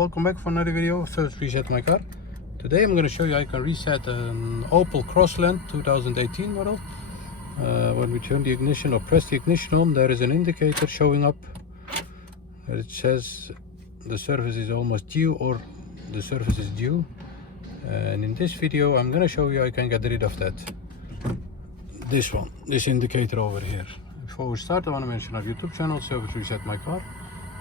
Welcome back for another video. First reset my car. Today I'm going to show you how you can reset an Opel Crossland 2018 model. When we turn the ignition or press the ignition on, there is an indicator showing up that it says the service is almost due or the service is due. And in this video I'm going to show you how you can get rid of that. This indicator over here. Before we start, I want to mention our YouTube channel, Service Reset My Car.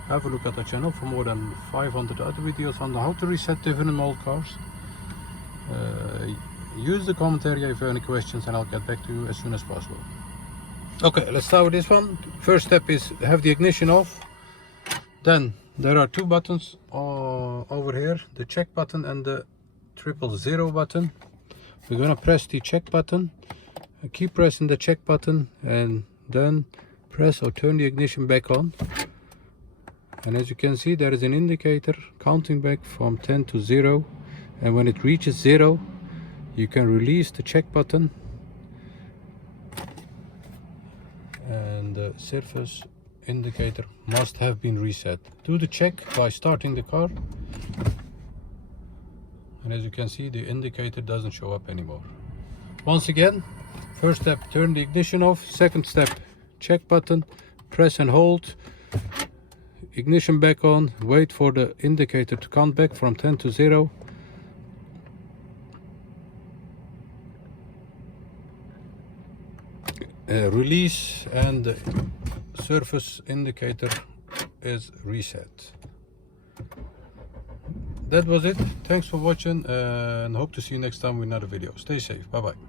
Have a look at our channel for more than 500 other videos on how to reset different model cars. Use the comment area if you have any questions and I'll get back to you as soon as possible. Okay, let's start with this one. First step is have the ignition off. Then there are two buttons over here, the check button and the 000 button. We're gonna press the check button. Keep pressing the check button and then press or turn the ignition back on. And as you can see, there is an indicator counting back from 10 to 0, and when it reaches 0 you can release the check button and the service indicator must have been reset. Do the check by starting the car, and as you can see the indicator doesn't show up anymore. Once again, first step, turn the ignition off. Second step, check button, press and hold. Ignition back on, wait for the indicator to count back from 10 to 0. Release, and the surface indicator is reset. That was it. Thanks for watching and hope to see you next time with another video. Stay safe. Bye bye.